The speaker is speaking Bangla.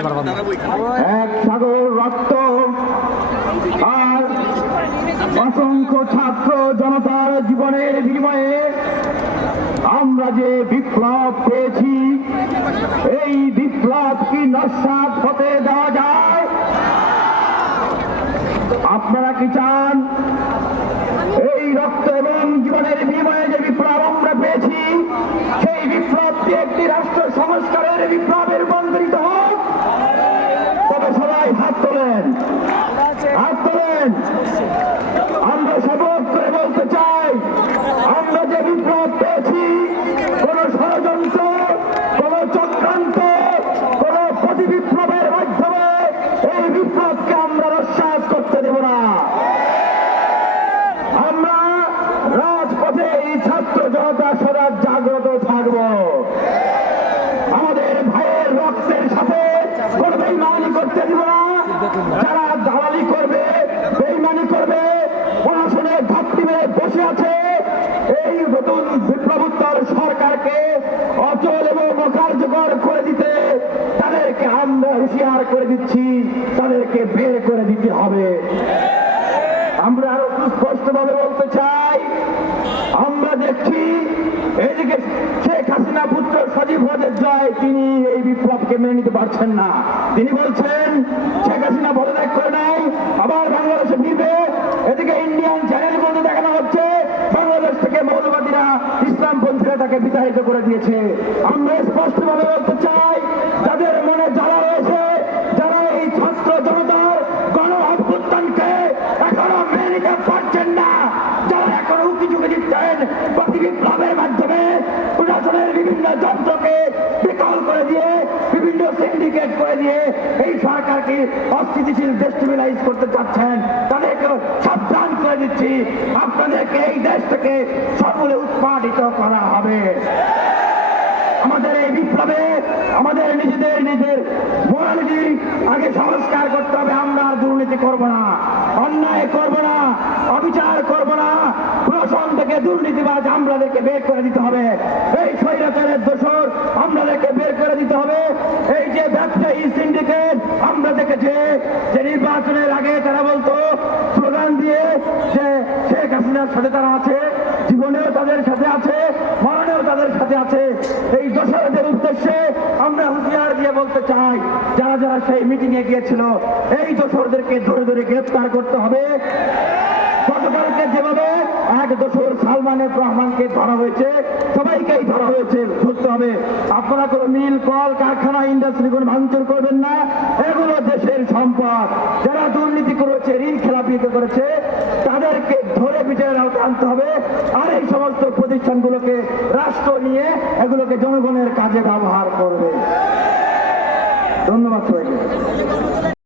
এক সাগর রক্ত আর অসংখ্য ছাত্র জনতার জীবনের বিনিময়ে আমরা যে বিপ্লব পেয়েছি, এই বিপ্লব কি নস্বাত হতে দেওয়া যায়? আপনারা কি চান এই রক্ত এবং জীবনের বিনিময়ে যে বিপ্লব আমরা পেয়েছি, সেই বিপ্লবটি একটি রাষ্ট্র সংস্কারের বিপ্লবের রূপান্তরিত হোক তবে সবাই হাত তোলেন হাত তোলেন আমরা শপথ করে বলতে চাই আমরা যে বিপ্লব পেয়েছি কোন ষড়যন্ত্র কোন কোন প্রতি বিপ্লবের মাধ্যমে এই বিপ্লবকে আমরা রস্বাস করতে দেব না। আমরা রাজপথে এই ছাত্র জনতা সদা জাগ্রত থাকব। আমাদের ভাইয়ের রক্তের সাথে কোনো বেইমানি করতে দেব না। যারা দালালি করবে বেইমানি করবে পড়াশোনায় ঘাপটি মেরে বসে আছে এই নতুন বিপ্লবোত্তর সরকারকে অচল এবং অকার্যকর করে দিতে তাদেরকে আমরা হুঁশিয়ার করে দিচ্ছি, তাদেরকে বের করে দিতে হবে। আমরা আরও সুস্পষ্ট ভাবে বলতে চাই, আমরা দেখছি এদিকে শেখ হাসিনা পুত্র সজীব হজের জয়, তিনি এই বিপ্লবকে মেনে নিতে পারছেন না। তিনি বলছেন, শেখ হাসিনা পদত্যাগ করে নাই, আবার বাংলাদেশে ফিরবে। এদিকে ইন্ডিয়ান চ্যানেল চ্যানেলগুলোতে দেখানো হচ্ছে, বাংলাদেশ থেকে মৌলবাদীরা ইসলামপন্থীরা তাকে বিতাড়িত করে দিয়েছে। আমরা স্পষ্টভাবে বলতে চাই, তাদের মনে যারা বিপ্লবের মাধ্যমে প্রশাসনের বিভিন্ন যন্ত্রকে বিকল করে দিয়ে, বিভিন্ন সিন্ডিকেট করে দিয়ে এই সরকারকে অস্থিতিশীল ডেস্টিবিলাইজ করতে চাচ্ছেন। তাদেরকে সাবধান করে দিচ্ছি। আপনাদেরকে এই দেশ থেকে সকলে উৎপাদিত করা হবে। আমাদের এই বিপ্লবে আমাদের নিজেদের নিজের মোরালিটি আগে সংস্কার করতে হবে। আমরা দুর্নীতি করব না, অন্যায় করব না, অবিচার করব না। প্রশাসন থেকে দুর্নীতিবাজ আমরাদেরকে বের করে দিতে হবে। এই স্বৈরাচারের দোষর আমরাদেরকে বের করে দিতে হবে। এই যে ব্যবসায়ী সিন্ডিকেট আমরা দেখেছি যে নির্বাচনের আগে তারা বলতো, স্লোগান দিয়ে যে শেখ হাসিনার সাথে তারা আছে, জীবনেও তাদের সাথে আছে, মরণেও তাদের সাথে আছে। এই দোষরদের উদ্দেশ্যে আমরা হুঁশিয়ার দিয়ে বলতে চাই, যারা যারা সেই মিটিং এ গিয়েছিল, এই দোষরদেরকে ধরে ধরে গ্রেফতার করতে হবে। গতকালকে যেভাবে এক দোষর সালমানের রহমানকে ধরা হয়েছে। সবাইকেই ধরা হয়েছে, ধরতে হবে। আপনারা কোনো মিল, কল, কারখানা ইন্ডাস্ট্রি কোনো ভাঙচুর করবেন না। এগুলো দেশের সম্পদ। যারা দুর্নীতি করেছে, ঋণ খেলাপিতে করেছে, তাদেরকে ধরে বিচারের আওতায় আনতে হবে। আর এই সমস্ত প্রতিষ্ঠানগুলোকে রাষ্ট্র নিয়ে এগুলোকে জনগণের কাজে ব্যবহার করবে। ধন্যবাদ সবাইকে।